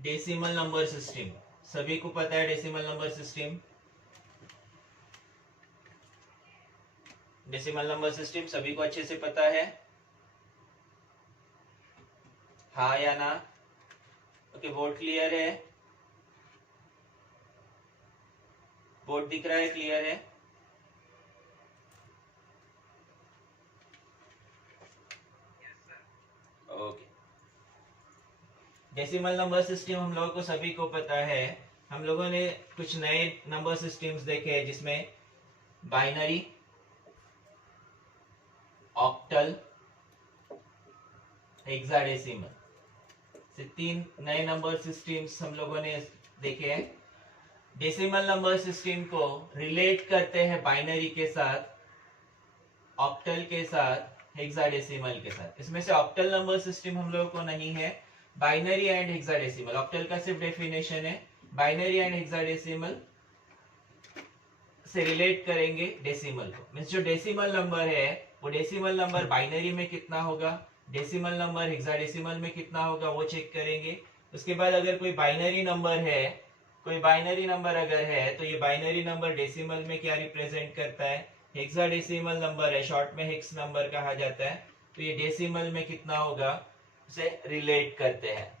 Decimal number system सभी को पता है। Decimal number system, decimal number system सभी को अच्छे से पता है, हाँ या ना? ओके, बोर्ड क्लियर है? बोर्ड दिख रहा है, क्लियर है? ओके, डेसिमल नंबर सिस्टम हम लोगों को सभी को पता है। हम लोगों ने कुछ नए नंबर सिस्टम्स देखे हैं जिसमें बाइनरी, ऑक्टल, हेक्साडेसिमल से 3 नए नंबर सिस्टम्स हम लोगों ने देखे हैं। डेसिमल नंबर सिस्टम को रिलेट करते हैं बाइनरी के साथ, ऑक्टल के साथ, हेक्साडेसिमल के साथ। इसमें से ऑक्टल नंबर सिस्टम हम लोगों को नहीं है, बाइनरी एंड हेक्साडेसिमल। ऑक्टल का सिर्फ डेफिनेशन है, बाइनरी एंड हेक्साडेसिमल से रिलेट करेंगे डेसिमल को। मींस जो डेसिमल नंबर है वो डेसिमल नंबर बाइनरी में कितना होगा, डेसिमल नंबर हेक्साडेसिमल में कितना होगा, वो चेक करेंगे। उसके बाद अगर कोई बाइनरी नंबर है, कोई बाइनरी नंबर अगर है तो ये बाइनरी नंबर डेसिमल में क्या रिप्रेजेंट करता है, हेक्साडेसिमल नंबर है, शॉर्ट में हेक्स नंबर कहा जाता है, तो ये डेसिमल में कितना होगा उसे रिलेट करते हैं।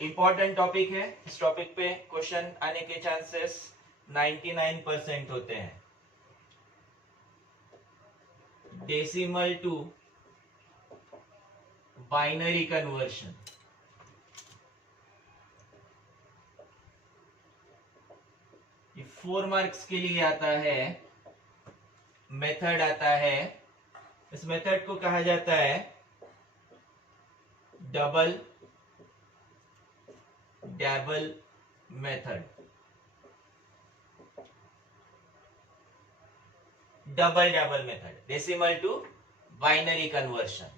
इंपॉर्टेंट टॉपिक है, इस टॉपिक पे क्वेश्चन आने के चांसेस 99% होते हैं। डेसिमल टू बाइनरी कन्वर्शन, ये 4 मार्क्स के लिए आता है। मेथड आता है, इस मेथड को कहा जाता है double dabble method. Double dabble method, decimal to binary conversion.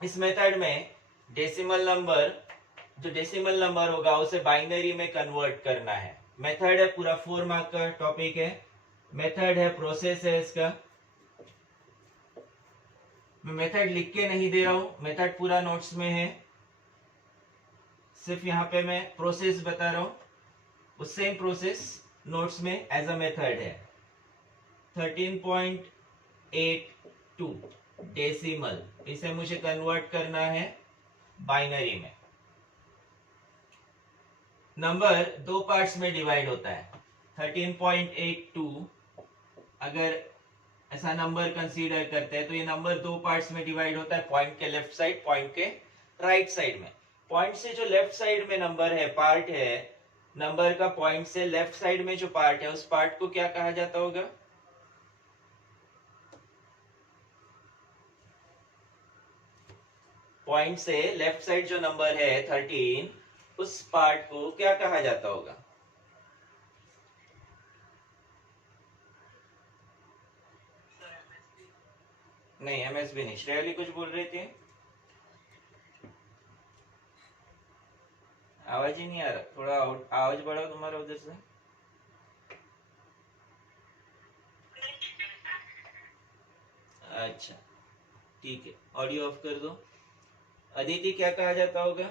इस मेथड में डेसिमल नंबर, जो डेसिमल नंबर होगा उसे बाइनरी में कन्वर्ट करना है। मेथड है, पूरा 4 मार्क का टॉपिक है। मेथड है, प्रोसेस है इसका। मैं मेथड लिख के नहीं दे रहा हूं, मेथड पूरा नोट्स में है, सिर्फ यहाँ पे मैं प्रोसेस बता रहा हूं। उस सेम प्रोसेस नोट्स में एज अ मेथड है। 13.82 डेसिमल, इसे मुझे कन्वर्ट करना है बाइनरी में। नंबर 2 पार्ट्स में डिवाइड होता है। 13.82 अगर ऐसा नंबर कंसीडर करते हैं तो ये नंबर 2 पार्ट्स में डिवाइड होता है, पॉइंट के लेफ्ट साइड, पॉइंट के राइट साइड में। पॉइंट से जो लेफ्ट साइड में नंबर है, पार्ट है नंबर का, पॉइंट से लेफ्ट साइड में जो पार्ट है उस पार्ट को क्या कहा जाता होगा? पॉइंट से लेफ्ट साइड जो नंबर है 13, उस पार्ट को क्या कहा जाता होगा? नहीं, एमएसबी नहीं। श्रेयली कुछ बोल रही थी, आवाज ही नहीं आ रहा, थोड़ा आवाज बढ़ाओ तुम्हारा उधर से। अच्छा ठीक है, ऑडियो ऑफ कर दो। अदिति क्या कहा जाता होगा?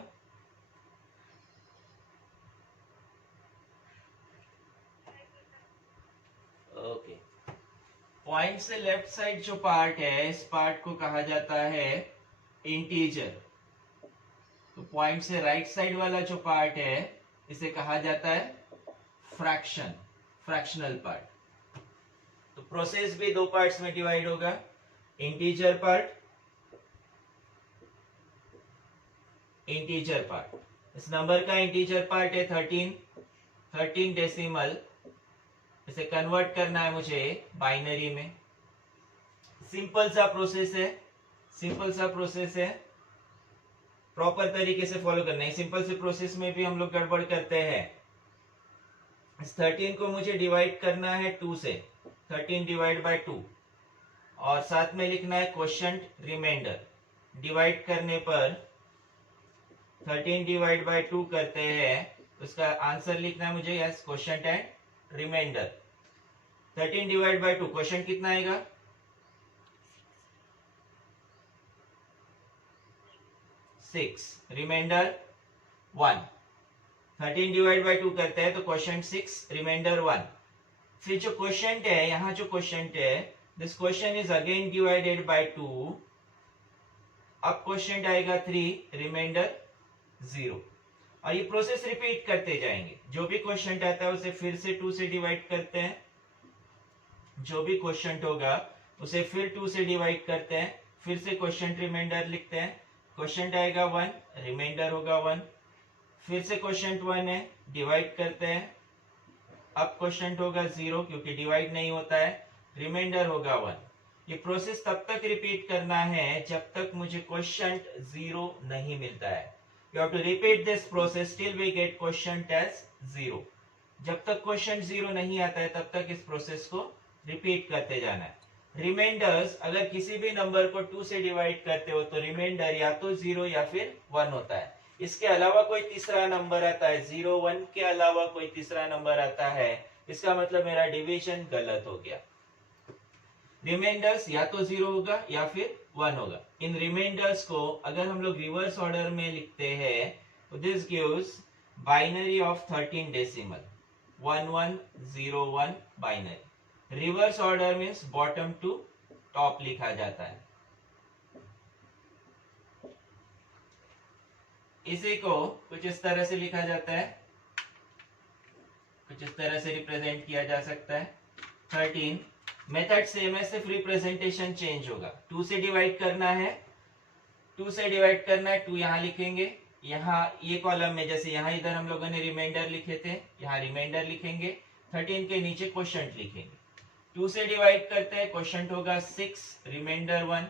ओके, पॉइंट से लेफ्ट साइड जो पार्ट है इस पार्ट को कहा जाता है इंटीजर। तो पॉइंट से राइट साइड वाला जो पार्ट है इसे कहा जाता है फ्रैक्शन, फ्रैक्शनल पार्ट। तो प्रोसेस भी 2 पार्ट्स में डिवाइड होगा, इंटीजर पार्ट, इंटीजर पार्ट। इस नंबर का इंटीजर पार्ट है 13 डेसिमल, इसे कन्वर्ट करना है मुझे बाइनरी में। सिंपल सा प्रोसेस है, सिंपल सा प्रोसेस है, प्रॉपर तरीके से फॉलो करना है। सिंपल से प्रोसेस में भी हम लोग गड़बड़ करते हैं। इस 13 को मुझे डिवाइड करना है 2 से, 13 डिवाइड बाय 2, और साथ में लिखना है क्वोशिएंट रिमाइंडर। डिवाइड करने पर 13 डिवाइड बाय 2 करते हैं, उसका आंसर लिखना है मुझे as quotient and remainder. 13 divide by 2 question कितना आएगा? 6 रिमाइंडर 1। 13 डिवाइड बाय 2 करते हैं तो क्वेश्चन 6 रिमाइंडर 1। फिर जो क्वेश्चन है, यहाँ जो क्वेश्चन है, this question is again divided by 2। अब क्वेश्चन आएगा 3 रिमाइंडर 0। और ये प्रोसेस रिपीट करते जाएंगे। जो भी क्वेश्चन आता है उसे फिर से 2 से डिवाइड करते हैं, जो भी क्वेश्चन होगा उसे फिर 2 से डिवाइड करते हैं, फिर से क्वेश्चन रिमाइंडर लिखते हैं। क्वेश्चन आएगा 1, रिमाइंडर होगा 1। फिर से क्वेश्चन 1 है, डिवाइड करते हैं। अब क्वेश्चन होगा 0 क्योंकि डिवाइड नहीं होता है, रिमाइंडर होगा 1। ये प्रोसेस तब तक रिपीट करना है जब तक मुझे क्वेश्चन 0 नहीं मिलता है। You have to repeat this process till we get question as 0। जब तक क्वेश्चन 0 नहीं आता है तब तक इस प्रोसेस को रिपीट करते जाना है। रिमाइंडर्स, अगर किसी भी नंबर को 2 से डिवाइड करते हो तो रिमाइंडर या तो 0 या फिर 1 होता है। इसके अलावा कोई तीसरा नंबर आता है, 0 1 के अलावा कोई तीसरा नंबर आता है, इसका मतलब मेरा डिवीजन गलत हो गया। रिमाइंडर्स या तो 0 होगा या फिर 1 होगा। इन रिमाइंडर्स को अगर हम लोग रिवर्स ऑर्डर में लिखते हैं तो this gives binary of 13 decimal 1101 binary. Reverse order means bottom to top लिखा जाता है। इसी को कुछ इस तरह से लिखा जाता है, कुछ इस तरह से रिप्रेजेंट किया जा सकता है। 13 मेथड सेम है, सिर्फ रिप्रेजेंटेशन चेंज होगा। 2 से डिवाइड करना है, 2 से डिवाइड करना है, 2 यहाँ लिखेंगे, यहाँ ये कॉलम में जैसे यहाँ इधर हम लोगों ने रिमाइंडर लिखे थे, यहाँ रिमाइंडर लिखेंगे। 13 के नीचे क्वोशंट लिखेंगे। 2 से डिवाइड करते हैं, क्वोशंट होगा 6 रिमाइंडर 1।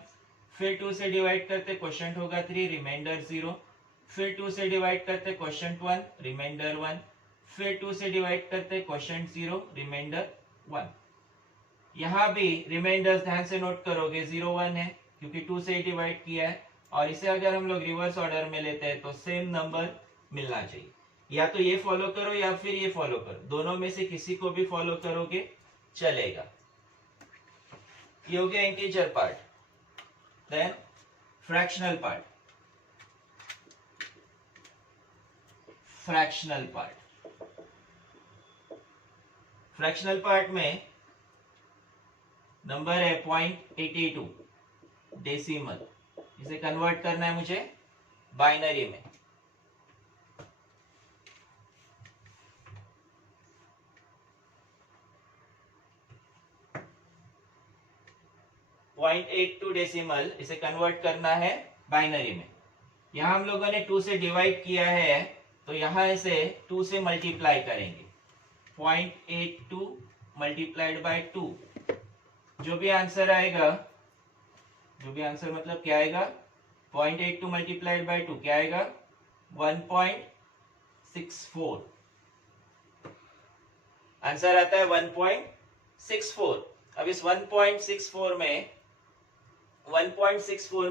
फिर 2 से डिवाइड करते क्वोशंट होगा 3 रिमाइंडर 0। फिर 2 से डिवाइड करते क्वोशंट 1 रिमाइंडर 1। फिर 2 से डिवाइड करते क्वोशंट 0 रिमाइंडर 1। यहाँ भी रिमाइंडर्स ध्यान से नोट करोगे, 0 1 है क्योंकि 2 से डिवाइड किया है। और इसे अगर हम लोग रिवर्स ऑर्डर में लेते हैं तो सेम नंबर मिलना चाहिए। या तो ये फॉलो करो या फिर ये फॉलो करो, दोनों में से किसी को भी फॉलो करोगे चलेगा। ये हो गया integer part. Then fractional part. Fractional part में नंबर है 0.82 डेसिमल। इसे कन्वर्ट करना है मुझे बाइनरी में। .82 डेसिमल इसे कन्वर्ट करना है बाइनरी में। यहां हम लोगों ने 2 से डिवाइड किया है तो यहां इसे 2 से मल्टीप्लाई करेंगे। 0.82 मल्टीप्लाइड बाय 2, जो भी आंसर आएगा, जो भी आंसर मतलब क्या आएगा, 0.82 मल्टीप्लाइड बाय 2 क्या आएगा, 1.64। आंसर आता है 1.64। अब इस 1.64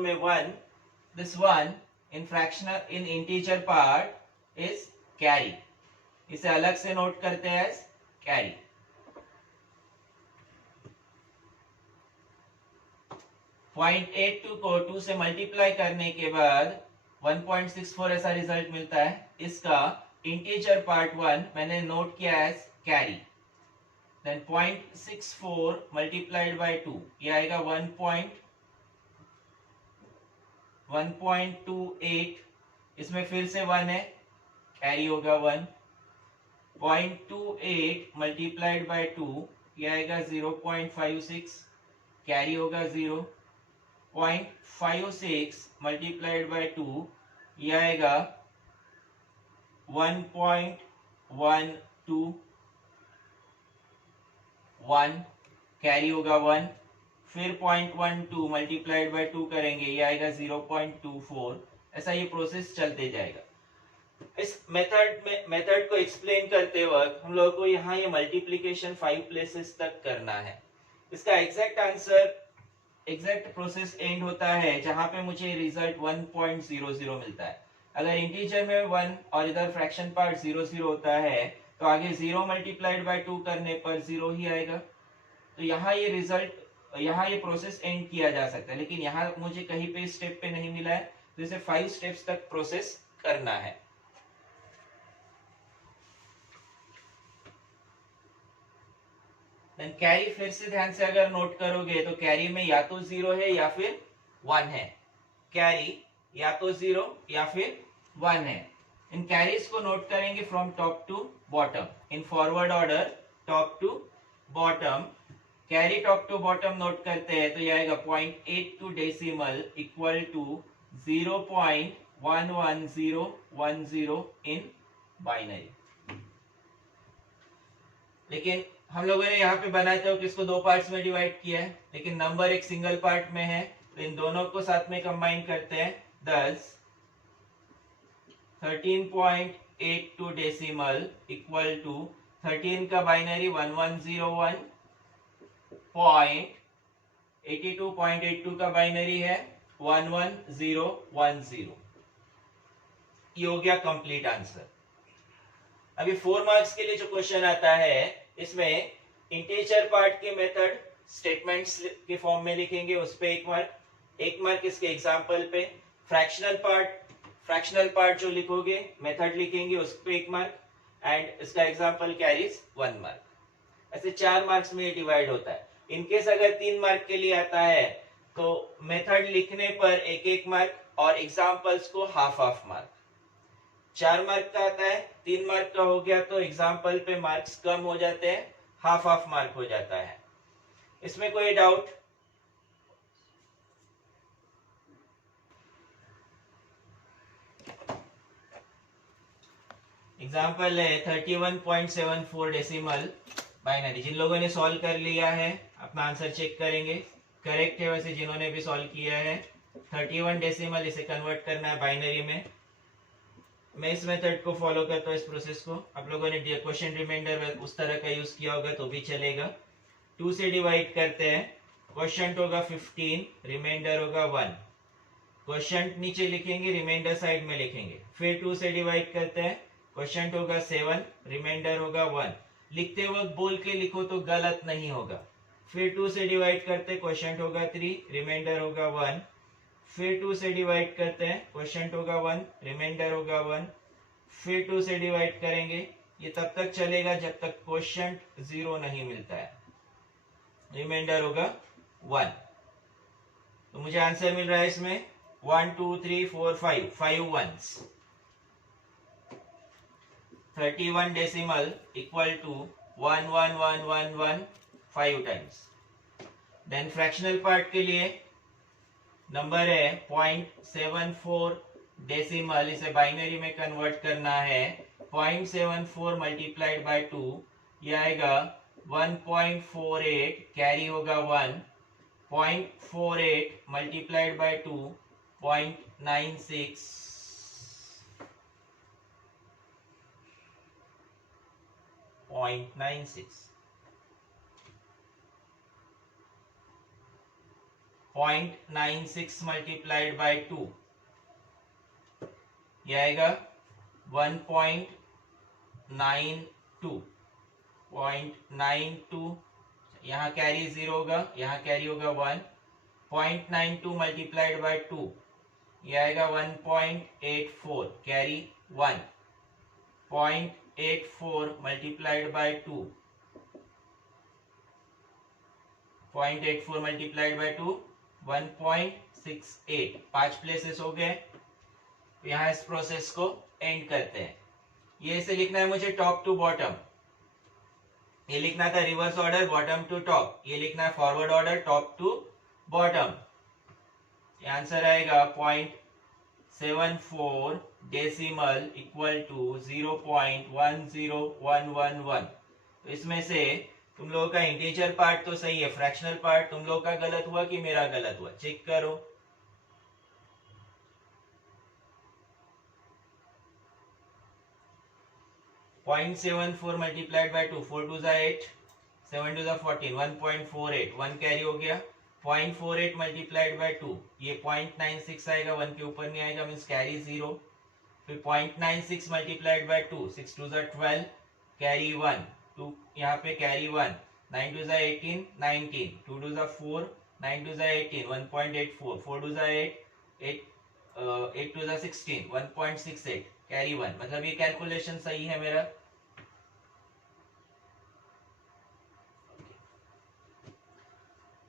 में 1, this 1 in fractional in integer part is carry। इसे अलग से नोट करते हैं as carry। .82 को 2 से मल्टीप्लाई करने के बाद 1.64 ऐसा रिजल्ट मिलता है। इसका इंटीजर पार्ट 1 मैंने नोट किया है कैरी। देन 0.64 मल्टीप्लाइड बाय 2 ये आएगा 1.28। इसमें फिर से 1 है, कैरी होगा 1। 0.28 मल्टीप्लाइड बाय 2 ये आएगा 0.56, कैरी होगा 0। 0.56 मल्टीप्लाइड बाय 2 ये आएगा 1.121, कैरी होगा 1। फिर 0.12 मल्टीप्लाइड बाय 2 करेंगे, ये आएगा 0.24। ऐसा ये प्रोसेस चलते जाएगा। इस मेथड को एक्सप्लेन करते वक्त हम लोगों को यहाँ ये मल्टीप्लिकेशन 5 प्लेसेस तक करना है। इसका एग्जैक्ट प्रोसेस एंड होता है जहां पे मुझे रिजल्ट 1.00 मिलता है। अगर इंटीजर में 1 और इधर फ्रैक्शन पार्ट 0 0 होता है तो आगे 0 मल्टीप्लाइड बाय 2 करने पर 0 ही आएगा। तो यहाँ ये रिजल्ट, यहाँ ये प्रोसेस एंड किया जा सकता है, लेकिन यहाँ मुझे कहीं पे स्टेप पे नहीं मिला है, तो इसे 5 स्टेप्स तक प्रोसेस करना है। देन कैरी फिर से ध्यान से अगर नोट करोगे तो कैरी में या तो 0 है या फिर 1 है। कैरी या तो 0 या फिर 1 है। इन कैरीज को नोट करेंगे from top to bottom in forward order, top to bottom. Carry top to bottom note करते हैं तो ये आएगा 0.82 decimal equal to 0.11010 in binary. लेकिन हम लोगों ने यहाँ पे बनाया था कि इसको 2 पार्ट्स में डिवाइड किया है, लेकिन नंबर एक सिंगल पार्ट में है, तो इन दोनों को साथ में कंबाइन करते हैं। thus 13.82 डेसिमल इक्वल टू 13 का बाइनरी 1101.82 का बाइनरी है 11010। ये हो गया कंप्लीट आंसर। अभी 4 मार्क्स के लिए जो क्वेश्चन आता है इसमें इंटीजर पार्ट के मेथड स्टेटमेंट्स के फॉर्म में लिखेंगे, उस पे 1 मार्क, 1 मार्क इसके एग्जांपल पे। फ्रैक्शनल पार्ट जो लिखोगे मेथड लिखेंगे, उस पे 1 मार्क, एंड इसका एग्जांपल कैरीज 1 मार्क। ऐसे 4 मार्क्स में ये डिवाइड होता है। इनकेस अगर 3 मार्क के लिए आता है तो मेथड लिखने पर 1-1 मार्क और एग्जांपल्स को हाफ मार्क। 4 मार्क का आता है, 3 मार्क का हो गया तो एग्जाम्पल पे मार्क्स कम हो जाते हैं, हाफ मार्क हो जाता है। इसमें कोई डाउट? एग्जाम्पल है 31.74 डेसिमल बाइनरी। जिन लोगों ने सॉल्व कर लिया है अपना आंसर चेक करेंगे, करेक्ट है। वैसे जिन्होंने भी सॉल्व किया है 31 डेसिमल, इसे कन्वर्ट करना है बाइनरी में। मैं इस मेथड को फॉलो करता हूँ, इस प्रोसेस को। आप लोगों ने क्वेश्चन रिमाइंडर उस तरह का यूज किया होगा तो भी चलेगा। 2 से डिवाइड करते हैं, क्वेश्चन होगा 15, रिमाइंडर होगा 1। क्वेश्चन नीचे लिखेंगे, रिमाइंडर साइड में लिखेंगे। फिर 2 से डिवाइड करते हैं, क्वेश्चन होगा 7, रिमाइंडर होगा 1। लिखते वक्त बोल के लिखो तो गलत नहीं होगा। फिर 2 से डिवाइड करते हैं, क्वेश्चन होगा 3, रिमाइंडर होगा 1। फिर 2 से डिवाइड करते हैं, क्वेश्चन होगा 1, रिमाइंडर होगा 1। फिर 2 से डिवाइड करेंगे। ये तब तक चलेगा जब तक क्वेश्चन 0 नहीं मिलता है, रिमाइंडर होगा 1। तो मुझे आंसर मिल रहा है इसमें 1 2 3 4 5 once. 31 decimal equal to 11111 5 times. Then fractional part के लिए नंबर है 0.74 डेसिमल, इसे बाइनरी में कन्वर्ट करना है। 0.74 मल्टीप्लाइड बाय 2, ये आएगा 1.48, कैरी होगा 1। 0.48 मल्टीप्लाइड बाय 2, 0.96। 0.96 0.96 मल्टीप्लाइड बाय 2, ये आएगा 1.92। यहाँ कैरी 0 होगा, यहाँ कैरी होगा 1। 0.92 मल्टीप्लाइड बाय 2, ये आएगा 1.84, carry 1। 0.84 multiplied by 2, 0.84 multiplied by 2, 1.68। 5 places हो गए। यहाँ इस प्रोसेस को एंड करते हैं। ये इसे लिखना है मुझे टॉप टू बॉटम। ये लिखना था reverse order bottom to top, ये लिखना है forward order top to bottom. Answer आएगा 0.74 डेसिमल इक्वल टू 0.10111। तो इसमें से तुम लोगों का इंटीजर पार्ट तो सही है, फ्रैक्शनल पार्ट तुम लोग का गलत हुआ कि मेरा गलत हुआ, चेक करो। पॉइंट 74 मल्टीप्लाइड बाय 2, 4 2 8, 7 2 14, 1.48, 1 कैरी हो गया। 0.48 मल्टीप्लाइड बाय 2, ये 0.96 आएगा, 1 के ऊपर नहीं आएगा, मीन्स कैरी 0। फिर 0.96 मल्टीप्लाइड बाय 2, 6 2 12, कैरी 1, 2 यहाँ पे कैरी 1। 9 2 18, 19, 2 2 4, 9 2 18, 1.84, 4 2 8, 8 8 2 16, 1.68, कैरी 1। मतलब ये कैलकुलेशन सही है मेरा।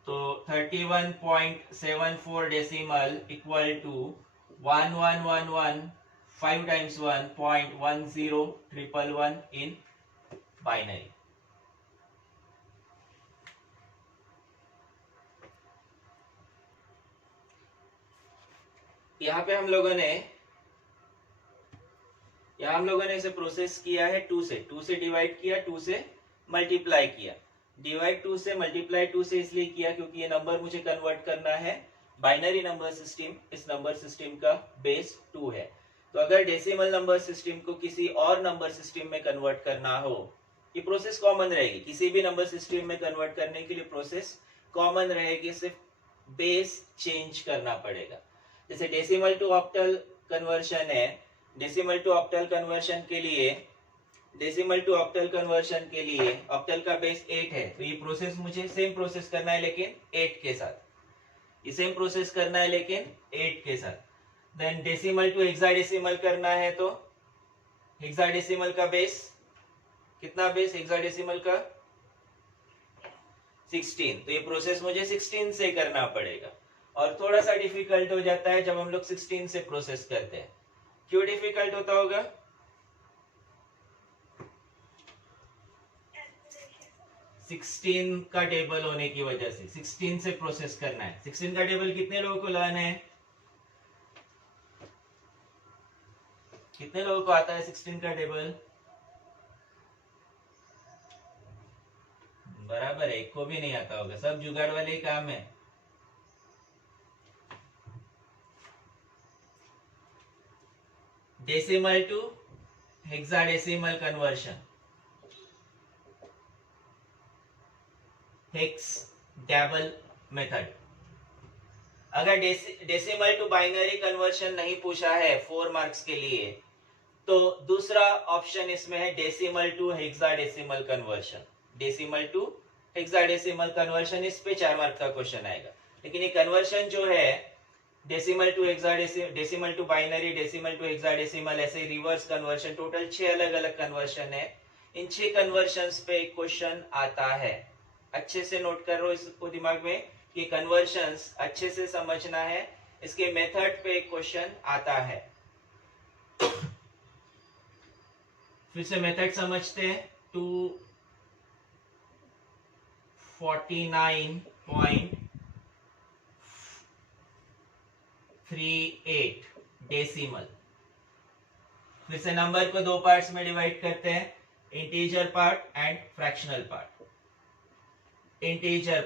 तो 31.74 decimal equal to 1111 5 times 1.1011 in binary. यहाँ पे हम लोगों ने इसे प्रोसेस किया है 2 से डिवाइड किया, 2 से मल्टीप्लाई किया। डिवाइड 2 से मल्टीप्लाई 2 से इसलिए किया क्योंकि ये नंबर मुझे कन्वर्ट करना है बाइनरी नंबर सिस्टम। इस नंबर सिस्टम का बेस 2 है। तो अगर डेसिमल नंबर सिस्टम को किसी और नंबर सिस्टम में कन्वर्ट करना हो, ये प्रोसेस कॉमन रहेगी। किसी भी नंबर सिस्टम में कन्वर्ट करने के लिए प्रोसेस कॉमन रहेगी, सिर्फ बेस चेंज करना पड़ेगा। जैसे डेसिमल टू ऑक्टल कन्वर्शन है, डेसिमल टू ऑक्टल कन्वर्शन के लिए ऑक्टल का बेस 8 है, तो ये प्रोसेस मुझे सेम प्रोसेस करना है लेकिन 8 के साथ। ये सेम प्रोसेस करना है लेकिन 8 के साथ। देन डेसिमल टू हेक्साडेसिमल करना है, तो हेक्साडेसिमल का बेस कितना? बेस हेक्साडेसिमल का 16। तो ये प्रोसेस मुझे 16 से करना पड़ेगा और थोड़ा सा डिफिकल्ट हो जाता है जब हम लोग 16 से प्रोसेस करते हैं। क्यों डिफिकल्ट होता होगा? 16 का टेबल होने की वजह से 16 से प्रोसेस करना है। 16 का टेबल कितने लोगों को लाना है? कितने लोगों को आता है 16 का टेबल? बराबर है, एक को भी नहीं आता होगा। सब जुगाड़ वाले ही काम है। Decimal to hexadecimal conversion, hexadecimal method. अगर डेसिमल टू बाइनरी कन्वर्शन नहीं पूछा है 4 मार्क्स के लिए, तो दूसरा ऑप्शन इसमें है decimal to hexadecimal conversion. Decimal to hexadecimal conversion, इस पे 4 मार्क का क्वेश्चन आएगा। लेकिन ये कन्वर्शन जो है decimal to hexadecimal, decimal to binary, decimal to hexadecimal, ऐसे रिवर्स कन्वर्शन, टोटल 6 अलग अलग कन्वर्शन है। इन 6 कन्वर्शंस पे एक क्वेश्चन आता है। अच्छे से नोट करो इसको दिमाग में, कि कन्वर्शंस अच्छे से समझना है। इसके मेथड पे एक क्वेश्चन आता है। फिर से मेथड समझते हैं। 249.38 डेसिमल। फिर से नंबर को 2 पार्ट्स में डिवाइड करते हैं, integer part and fractional part. Integer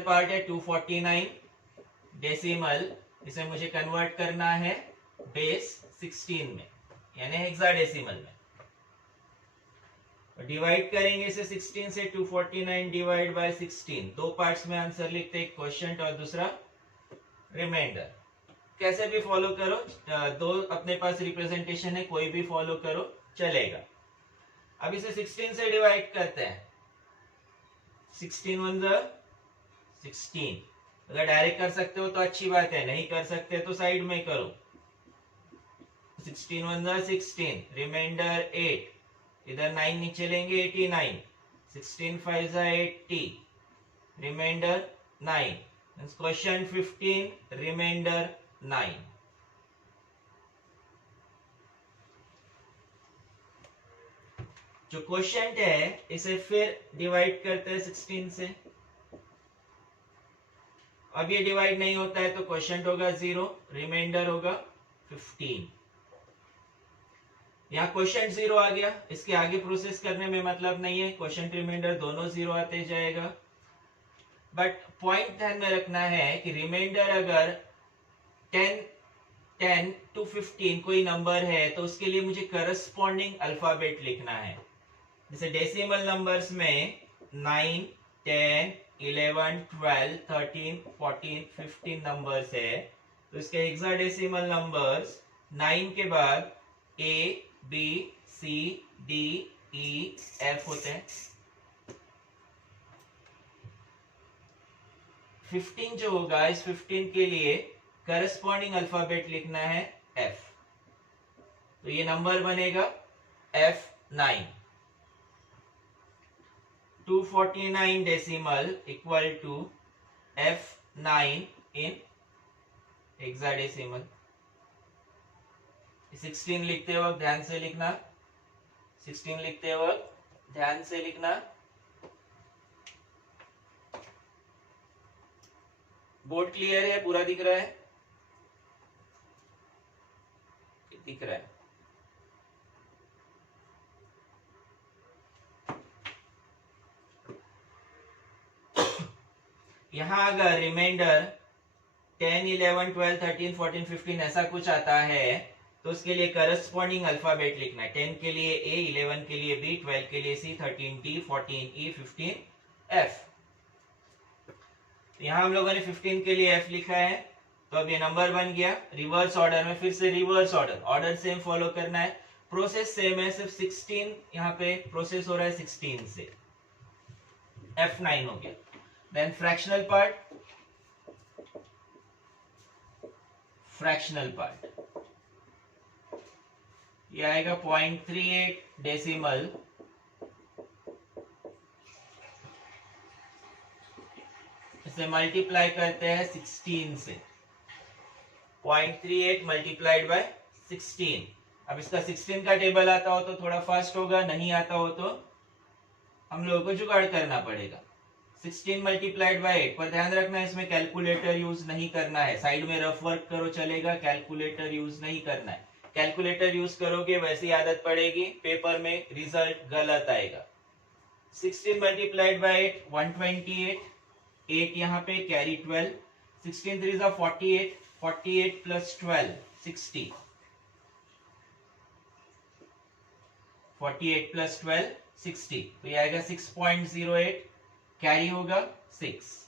part है 249 डेसिमल, इसे मुझे कन्वर्ट करना है बेस 16 में, यानी हेक्साडेसिमल में। डिवाइड करेंगे इसे 16 से, 249 डिवाइड बाय 16। 2 पार्ट्स में आंसर लिखते, एक क्वोशिएंट और दूसरा रिमाइंडर। कैसे भी फॉलो करो, 2 अपने पास रिप्रेजेंटेशन है, कोई भी फॉलो करो चलेगा। अब इसे 16 से डिवाइड करते हैं। 16 1 16। अगर डायरेक्ट कर सकते हो तो अच्छी बात है, नहीं कर सकते तो साइड में करो। 16 1 16, रिमाइंडर 8, इधर 9 नीचे लेंगे 89, 16 5 80, रिमाइंडर 9, क्वेश्चन 15, रिमाइंडर 9। जो क्वेश्चन है इसे फिर डिवाइड करते हैं 16 से। अब ये डिवाइड नहीं होता है तो क्वेश्चन होगा 0, रिमाइंडर होगा 15। यहाँ क्वेश्चन 0 आ गया, इसके आगे प्रोसेस करने में मतलब नहीं है, क्वेश्चन रिमाइंडर दोनों 0 आते जाएगा। बट पॉइंट ध्यान में रखना है कि रिमाइंडर अगर 10 to 15 कोई नंबर है तो उसके लिए मुझे करस्पॉन्डिंग अल्फाबेट लिखना है। जैसे डेसिमल नंबर्स में 9, 10, 11, 12, 13, 14, 15 नंबर्स है, तो इसके हेक्साडेसिमल नंबर्स 9 के बाद A, B, C, D, E F होते हैं। 15 जो होगा, इस 15 के लिए करस्पॉन्डिंग अल्फाबेट लिखना है एफ। तो ये नंबर बनेगा F9। 249 decimal equal to F9 in hexadecimal. 16 लिखते वक्त ध्यान से लिखना, 16 लिखते वक्त ध्यान से लिखना। बोर्ड क्लियर है, पूरा दिख रहा है? दिख रहा है। यहां अगर रिमाइंडर 10, 11, 12, 13, 14, 15 ऐसा कुछ आता है तो उसके लिए करस्पॉन्डिंग अल्फाबेट लिखना है। 10 के लिए A, 11 के लिए B, 12 के लिए C, 13 D, 14 E, 15 F। यहां हम लोगों ने 15 के लिए F लिखा है, तो अब ये नंबर बन गया। रिवर्स ऑर्डर में, फिर से reverse order, order same follow करना है, प्रोसेस सेम है, सिर्फ 16 यहाँ पे प्रोसेस हो रहा है 16 से। F9 हो गया। Then fractional part, fractional part ये आएगा 0.38 डेसिमल इसे मल्टीप्लाई करते हैं 16 से। 0.38 मल्टीप्लाइड बाय 16। अब इसका 16 का टेबल आता हो तो थोड़ा फास्ट होगा, नहीं आता हो तो हम लोगों को जुगाड़ करना पड़ेगा। 16 मल्टीप्लाइड बाय 8, पर ध्यान रखना इसमें कैलकुलेटर यूज नहीं करना है। साइड में रफ वर्क करो चलेगा, कैलकुलेटर यूज नहीं करना है। कैलकुलेटर यूज करोगे वैसी आदत पड़ेगी, पेपर में रिजल्ट गलत आएगा। 16 मल्टीप्लाइड बाय 8 128, 8 यहाँ पे कैरी 12, 16 3 is 48, 48 प्लस 12 60, 48 प्लस 12 60, तो ये आएगा 6.08, कैरी होगा 6।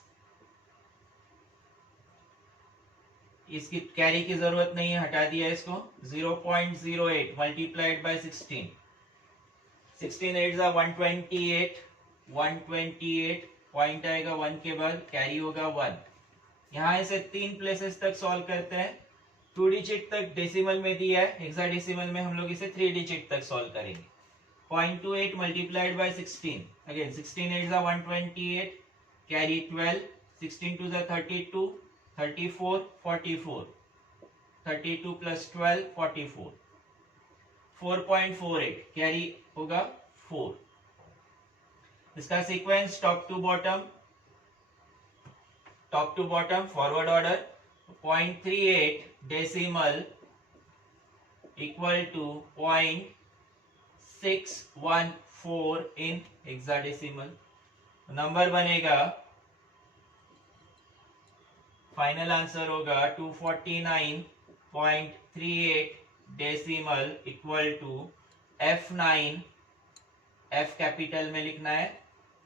इसकी कैरी की जरूरत नहीं है, हटा दिया इसको। 0.08 मल्टीप्लाइड बाय 16, 16 8 is 128, 128 पॉइंट आएगा 1 के बाद, कैरी होगा 1। यहां इसे 3 प्लेसेस तक सॉल्व करते हैं। 2 डिजिट तक डेसिमल में दिया है, हेक्साडेसिमल में हम लोग इसे 3 डिजिट तक सॉल्व करेंगे। 0.28 multiplied by 16, again 16 8 is 128, carry 12, 16 2 is 32, 34 44, 32 plus 12 44, 4.48 carry होगा 4। इसका sequence top to bottom, top to bottom forward order. 0.38 decimal equal to 0.614 in hexadecimal. Number बनेगा, फाइनल आंसर होगा 249.38 decimal equal to F9, F capital में लिखना है,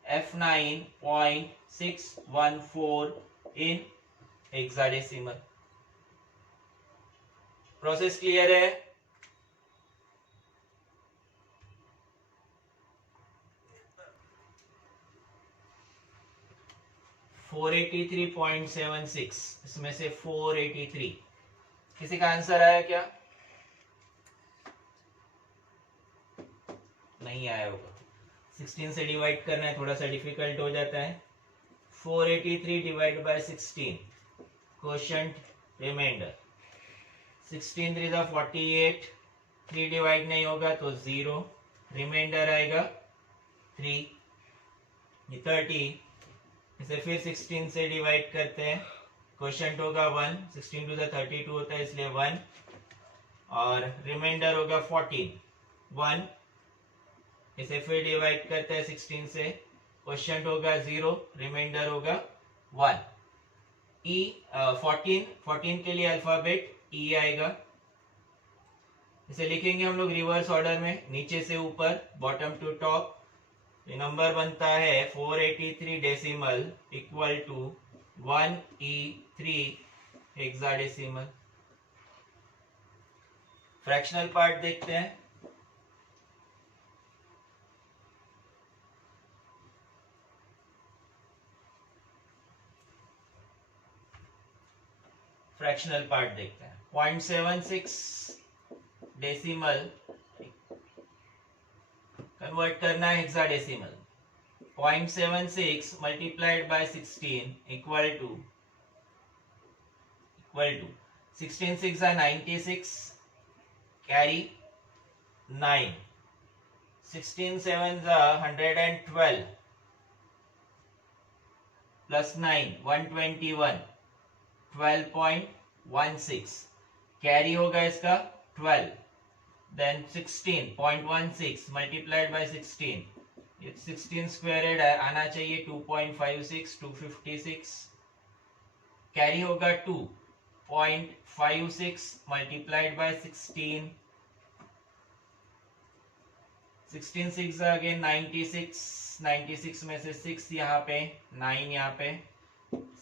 F9.614 इन hexadecimal. Process clear है? $483.76, इसमें से 483 किसी का आंसर आया क्या? नहीं आया होगा। 16 से डिवाइड करना है, थोड़ा सा डिफिकल्ट हो जाता है। 483 divide by 16, quotient remainder. 16 3 is 48, 3 divide नहीं होगा तो 0, रिमाइंडर आएगा 3, 30। इसे फिर 16 से डिवाइड करते हैं, क्वोशंट होगा 1, 16 2 32 होता है इसलिए 1, और रिमाइंडर होगा 14, 1। इसे फिर डिवाइड करते हैं 16 से, क्वोशंट होगा 0, रिमाइंडर होगा 1। ई 14 के लिए अल्फाबेट ई आएगा। इसे लिखेंगे हम लोग रिवर्स ऑर्डर में, नीचे से ऊपर, बॉटम टू टॉप। ये नंबर बनता है 483 decimal equal to 1E3 hexadecimal. Fractional part देखते हैं। फ्रैक्शनल पार्ट देखते हैं। 0.76 डेसिमल कन्वर्ट करना है hexadecimal. 0.76 multiplied by 16 equal to 16 6 are 96, carry 9, 16 7 are 112 plus 9 121, 12.16 carry होगा इसका 12, देन 16.16 मल्टीप्लाइड बाय 16, 16 स्क्वायर्ड आना चाहिए 2.56, 256 कैरी होगा 2.56 मल्टीप्लाइड बाय 16, 16 6 अगेन 96, 96 में से 6 यहाँ पे 9 यहाँ पे,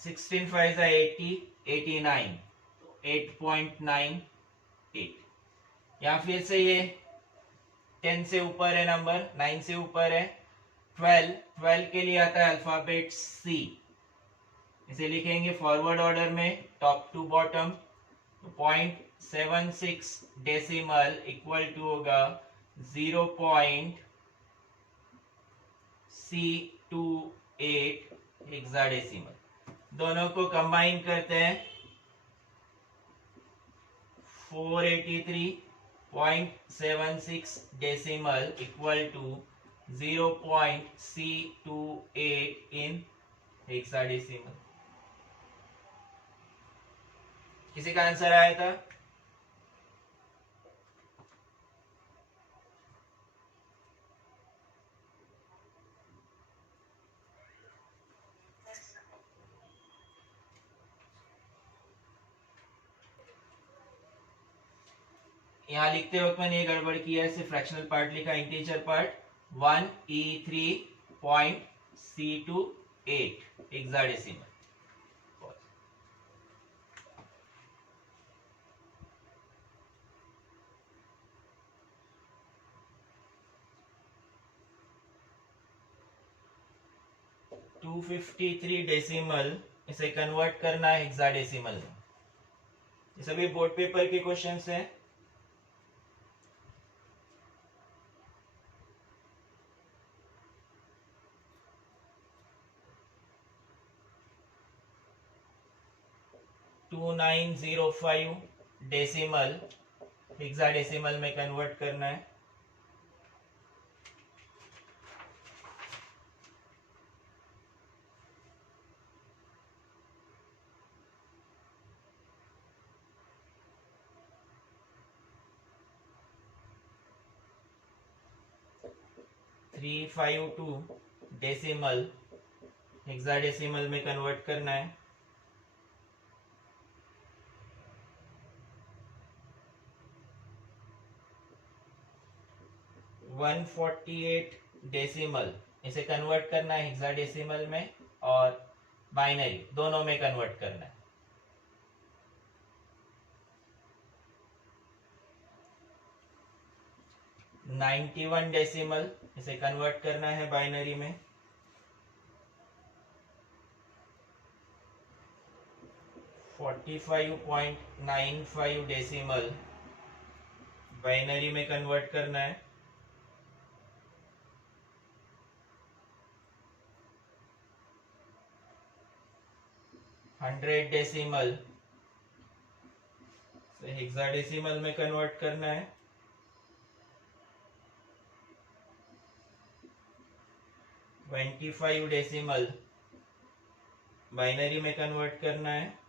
16 5 80, 89, 8.98। यहाँ फिर से ये 10 से ऊपर है नंबर, 9 से ऊपर है, 12 के लिए आता है अल्फाबेट C, इसे लिखेंगे फॉरवर्ड ऑर्डर में top to bottom. 0.76 decimal equal to होगा 0.C28 हेक्साडेसिमल। दोनों को कंबाइन करते हैं 483.76 decimal equal to 0.C28 in hexadecimal. किसी का आंसर आया था? यहाँ लिखते वक्त मैंने ये गड़बड़ किया है, सिर्फ फ्रैक्शनल पार्ट लिखा, integer part 1E3.C28 hexadecimal. 253 decimal, इसे कन्वर्ट करना है हेक्साडेसिमल में। ये सभी बोर्ड पेपर के क्वेश्चंस हैं। टू 2905 डेसिमल हेक्साडेसिमल में कन्वर्ट करना है। थ्री 352 डेसिमल हेक्साडेसिमल में कन्वर्ट करना है। वन 148 डेसिमल, इसे कन्वर्ट करना है हेक्साडेसिमल में और बाइनरी दोनों में कन्वर्ट करना है। 91 डेसिमल, इसे कन्वर्ट करना है बाइनरी में। 45.95 डेसिमल बाइनरी में कन्वर्ट करना है। 100 डेसिमल हेक्साडेसिमल में कन्वर्ट करना है। 25 डेसिमल बाइनरी में कन्वर्ट करना है।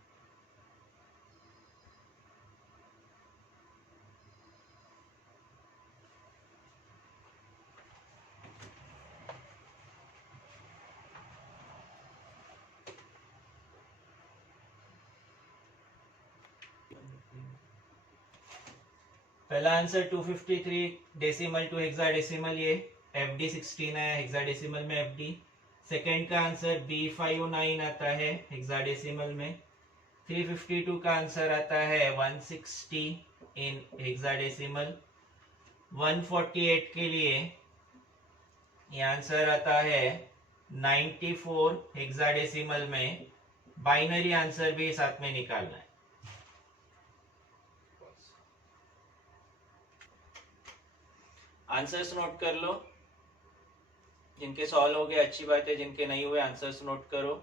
पहला आंसर 253 डेसिमल टू हेक्साडेसिमल, ये FD 16 है हेक्साडेसिमल में FD। सेकेंड का आंसर B59 आता है हेक्साडेसिमल में। 352 का आंसर आता है 160 इन हेक्साडेसिमल। 148 के लिए ये आंसर आता है 94 हेक्साडेसिमल में। बाइनरी आंसर भी साथ में निकालना है। आंसर्स नोट कर लो, जिनके सॉल्व हो गए अच्छी बात है, जिनके नहीं हुए आंसर्स नोट करो।